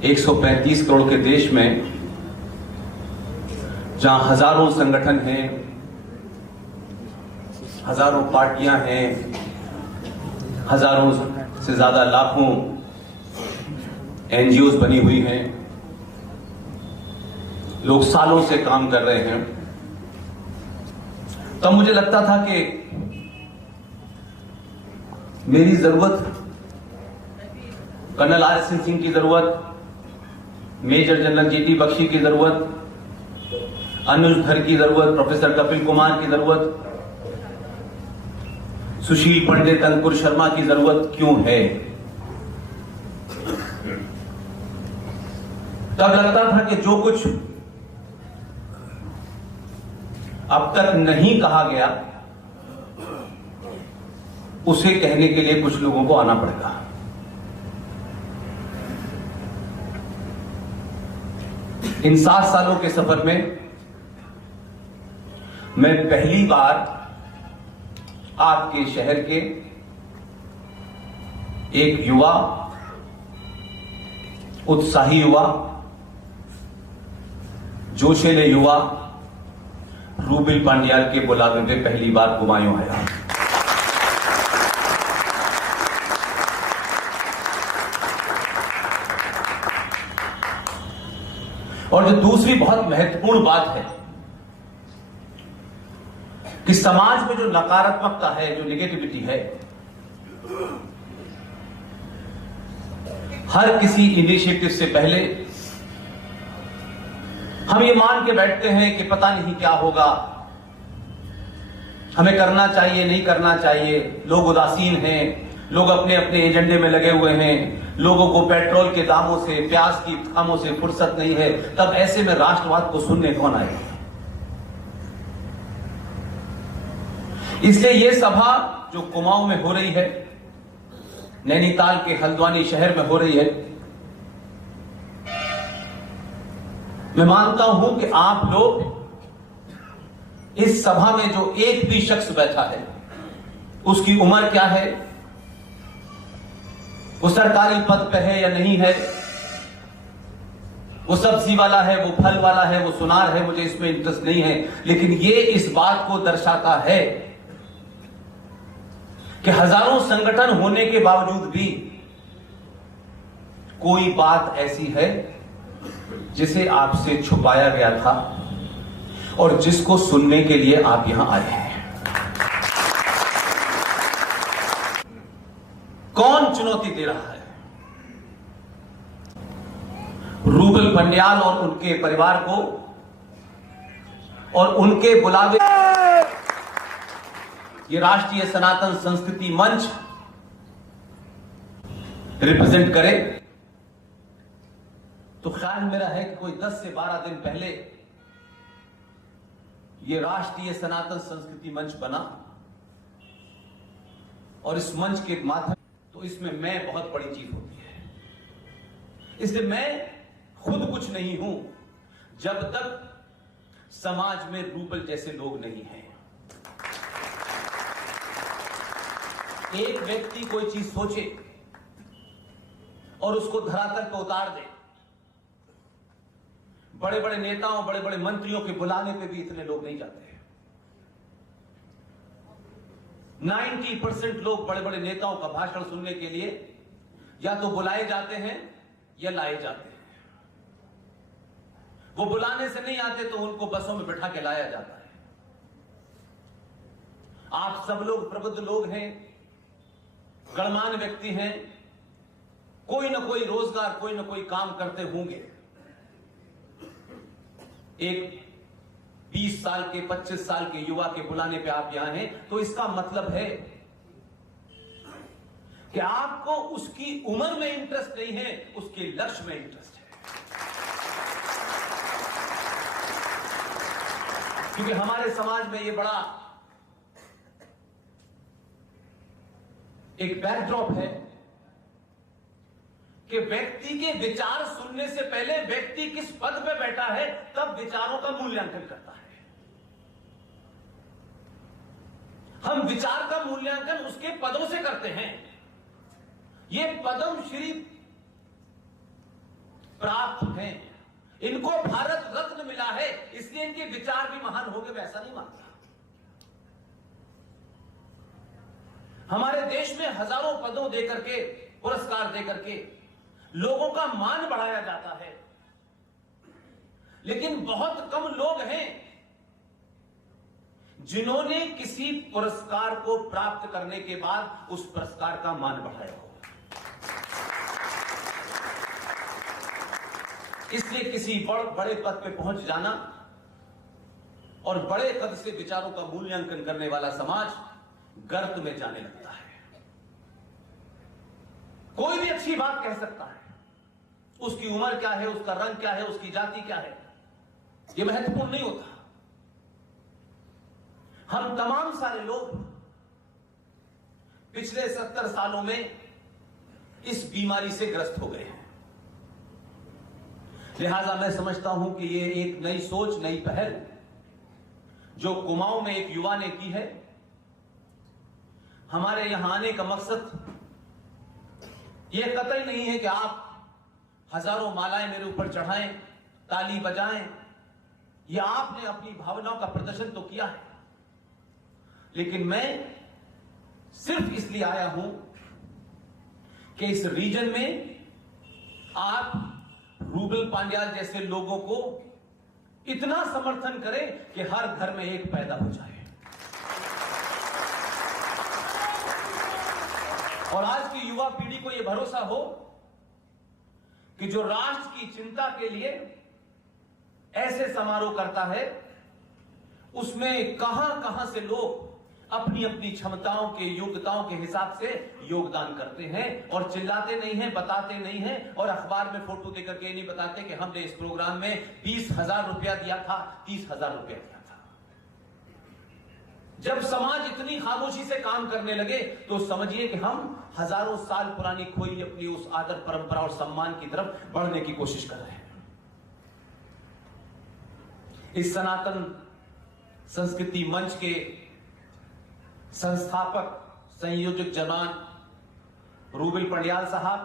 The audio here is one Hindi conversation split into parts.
135 करोड़ के देश में जहां हजारों संगठन हैं, हजारों पार्टियां हैं, हजारों से ज्यादा लाखों एनजीओज बनी हुई हैं, लोग सालों से काम कर रहे हैं, तब मुझे लगता था कि मेरी जरूरत कर्नल आर.एस. सिंह की जरूरत, मेजर जनरल जी.टी. बख्शी की जरूरत, अनुज धर की जरूरत, प्रोफेसर कपिल कुमार की जरूरत, सुशील पंडित, अंकुर शर्मा की जरूरत क्यों है। तब लगता था कि जो कुछ अब तक नहीं कहा गया उसे कहने के लिए कुछ लोगों को आना पड़ेगा। इन 7 सालों के सफर में मैं पहली बार आपके शहर के एक युवा, उत्साही युवा, जोशीले युवा रूबिल पांड्याल के बुलावे में पहली बार हुमायूं आया। और जो दूसरी बहुत महत्वपूर्ण बात है कि समाज में जो नकारात्मकता है, जो नेगेटिविटी है, हर किसी इनिशिएटिव से पहले हम ये मान के बैठते हैं कि पता नहीं क्या होगा, हमें करना चाहिए नहीं करना चाहिए, लोग उदासीन हैं, लोग अपने अपने एजेंडे में लगे हुए हैं, लोगों को पेट्रोल के दामों से, प्याज की दामों से फुर्सत नहीं है। तब ऐसे में राष्ट्रवाद को सुनने कौन आएगा। इसलिए यह सभा जो कुमाऊं में हो रही है, नैनीताल के हल्द्वानी शहर में हो रही है, मैं मानता हूं कि आप लोग इस सभा में जो एक भी शख्स बैठा है, उसकी उम्र क्या है, वो सरकारी पद पे है या नहीं है, वो सब्जी वाला है, वो फल वाला है, वो सुनार है, मुझे इसमें इंटरेस्ट नहीं है। लेकिन ये इस बात को दर्शाता है कि हजारों संगठन होने के बावजूद भी कोई बात ऐसी है जिसे आपसे छुपाया गया था और जिसको सुनने के लिए आप यहां आए हैं। कौन चुनौती दे रहा है? रूबिल पांड्याल और उनके परिवार को और उनके बुलावे ये राष्ट्रीय सनातन संस्कृति मंच रिप्रेजेंट करे। तो ख्याल मेरा है कि कोई 10 से 12 दिन पहले ये राष्ट्रीय सनातन संस्कृति मंच बना और इस मंच के माध्यम, तो इसमें मैं बहुत बड़ी चीज होती है। इसलिए मैं खुद कुछ नहीं हूं जब तक समाज में रूबिल जैसे लोग नहीं हैं। एक व्यक्ति कोई चीज सोचे और उसको धरातल पर उतार दे, बड़े बड़े नेताओं, बड़े बड़े मंत्रियों के बुलाने पे भी इतने लोग नहीं जाते हैं। 90% लोग बड़े बड़े नेताओं का भाषण सुनने के लिए या तो बुलाए जाते हैं या लाए जाते हैं। वो बुलाने से नहीं आते तो उनको बसों में बिठा के लाया जाता है। आप सब लोग प्रबुद्ध लोग हैं, गणमान्य व्यक्ति हैं, कोई ना कोई रोजगार, कोई ना कोई काम करते होंगे। एक 20 साल के, 25 साल के युवा के बुलाने पे आप यहां हैं, तो इसका मतलब है कि आपको उसकी उम्र में इंटरेस्ट नहीं है, उसके लक्ष्य में इंटरेस्ट है। क्योंकि हमारे समाज में यह बड़ा एक बैकड्रॉप है कि व्यक्ति के विचार सुनने से पहले व्यक्ति किस पद पे बैठा है तब विचारों का मूल्यांकन करता है। हम विचार का मूल्यांकन उसके पदों से करते हैं। ये पद्म श्री प्राप्त हैं, इनको भारत रत्न मिला है, इसलिए इनके विचार भी महान होंगे, मैं ऐसा नहीं मानता। हमारे देश में हजारों पदों देकर के, पुरस्कार देकर के लोगों का मान बढ़ाया जाता है, लेकिन बहुत कम लोग हैं जिन्होंने किसी पुरस्कार को प्राप्त करने के बाद उस पुरस्कार का मान बढ़ाया हो। इसलिए किसी बड़े पद पे पहुंच जाना और बड़े पद से विचारों का मूल्यांकन करने वाला समाज गर्त में जाने लगता है। कोई भी अच्छी बात कह सकता है, उसकी उम्र क्या है, उसका रंग क्या है, उसकी जाति क्या है, यह महत्वपूर्ण नहीं होता। हम तमाम सारे लोग पिछले 70 सालों में इस बीमारी से ग्रस्त हो गए हैं। लिहाजा मैं समझता हूं कि यह एक नई सोच, नई पहल जो कुमाऊं में एक युवा ने की है, हमारे यहां आने का मकसद यह कतई नहीं है कि आप हजारों मालाएं मेरे ऊपर चढ़ाएं, ताली बजाएं, या आपने अपनी भावनाओं का प्रदर्शन तो किया है, लेकिन मैं सिर्फ इसलिए आया हूं कि इस रीजन में आप रूबल पांड्याल जैसे लोगों को इतना समर्थन करें कि हर घर में एक पैदा हो जाए। और आज की युवा पीढ़ी को यह भरोसा हो कि जो राष्ट्र की चिंता के लिए ऐसे समारोह करता है, उसमें कहां कहां से लोग अपनी अपनी क्षमताओं के, योग्यताओं के हिसाब से योगदान करते हैं और चिल्लाते नहीं हैं, बताते नहीं हैं, और अखबार में फोटो देकर के नहीं बताते कि हमने इस प्रोग्राम में 20,000 रुपया दिया था, 30,000 रुपया दिया था। जब समाज इतनी खामोशी से काम करने लगे तो समझिए कि हम हजारों साल पुरानी खोई अपनी उस आदर, परंपरा और सम्मान की तरफ बढ़ने की कोशिश कर रहे हैं। इस सनातन संस्कृति मंच के संस्थापक, संयोजक जनाब रूबल पांड्याल साहब,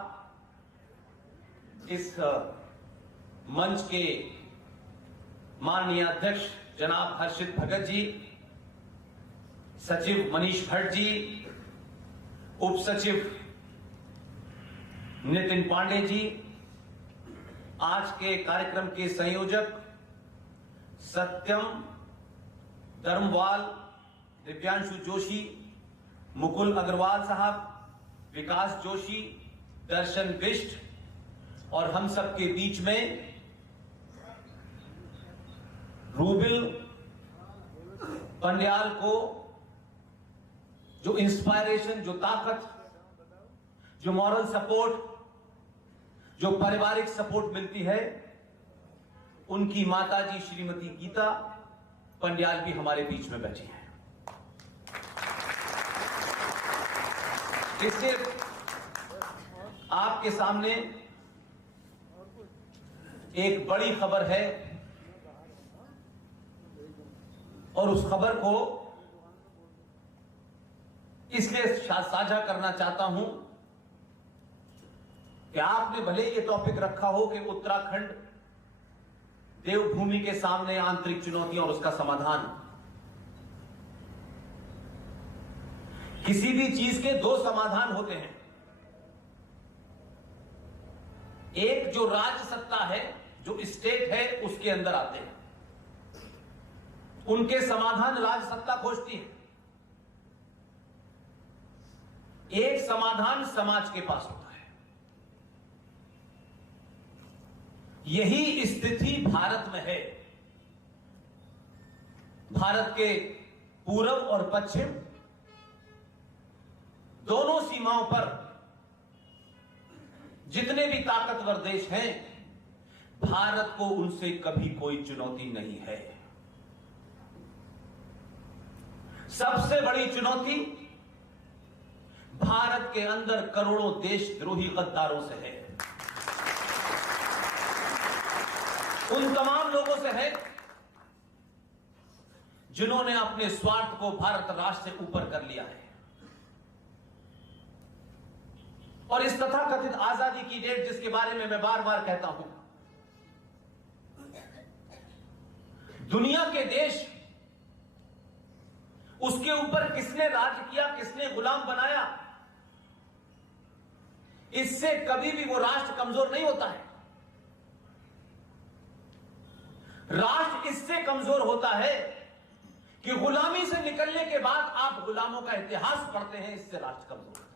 इस मंच के माननीय अध्यक्ष जनाब हर्षित भगत जी, सचिव मनीष भट्ट जी, उप सचिव नितिन पांडे जी, आज के कार्यक्रम के संयोजक सत्यम धर्मवाल, दिव्यांशु जोशी, मुकुल अग्रवाल साहब, विकास जोशी, दर्शन बिष्ट, और हम सब के बीच में रूबल पांड्याल को जो इंस्पायरेशन, जो ताकत, जो मॉरल सपोर्ट, जो पारिवारिक सपोर्ट मिलती है, उनकी माताजी श्रीमती गीता पांड्याल भी हमारे बीच में बैठी हैं। इससे आपके सामने एक बड़ी खबर है और उस खबर को इसलिए साझा करना चाहता हूं कि आपने भले ये टॉपिक रखा हो कि उत्तराखंड देवभूमि के सामने आंतरिक चुनौतियां और उसका समाधान। किसी भी चीज के दो समाधान होते हैं, एक जो राज्य सत्ता है, जो स्टेट है, उसके अंदर आते हैं, उनके समाधान राज्य सत्ता खोजती है। एक समाधान समाज के पास होता है। यही स्थिति भारत में है। भारत के पूर्व और पश्चिम दोनों सीमाओं पर जितने भी ताकतवर देश हैं, भारत को उनसे कभी कोई चुनौती नहीं है। सबसे बड़ी चुनौती भारत के अंदर करोड़ों देशद्रोही गद्दारों से है, उन तमाम लोगों से है जिन्होंने अपने स्वार्थ को भारत राष्ट्र से ऊपर कर लिया है। और इस तथाकथित आजादी की डेट जिसके बारे में मैं बार बार कहता हूं, दुनिया के देश, उसके ऊपर किसने राज किया, किसने गुलाम बनाया, इससे कभी भी वो राष्ट्र कमजोर नहीं होता है। राष्ट्र इससे कमजोर होता है कि गुलामी से निकलने के बाद आप गुलामों का इतिहास पढ़ते हैं, इससे राष्ट्र कमजोर होता है।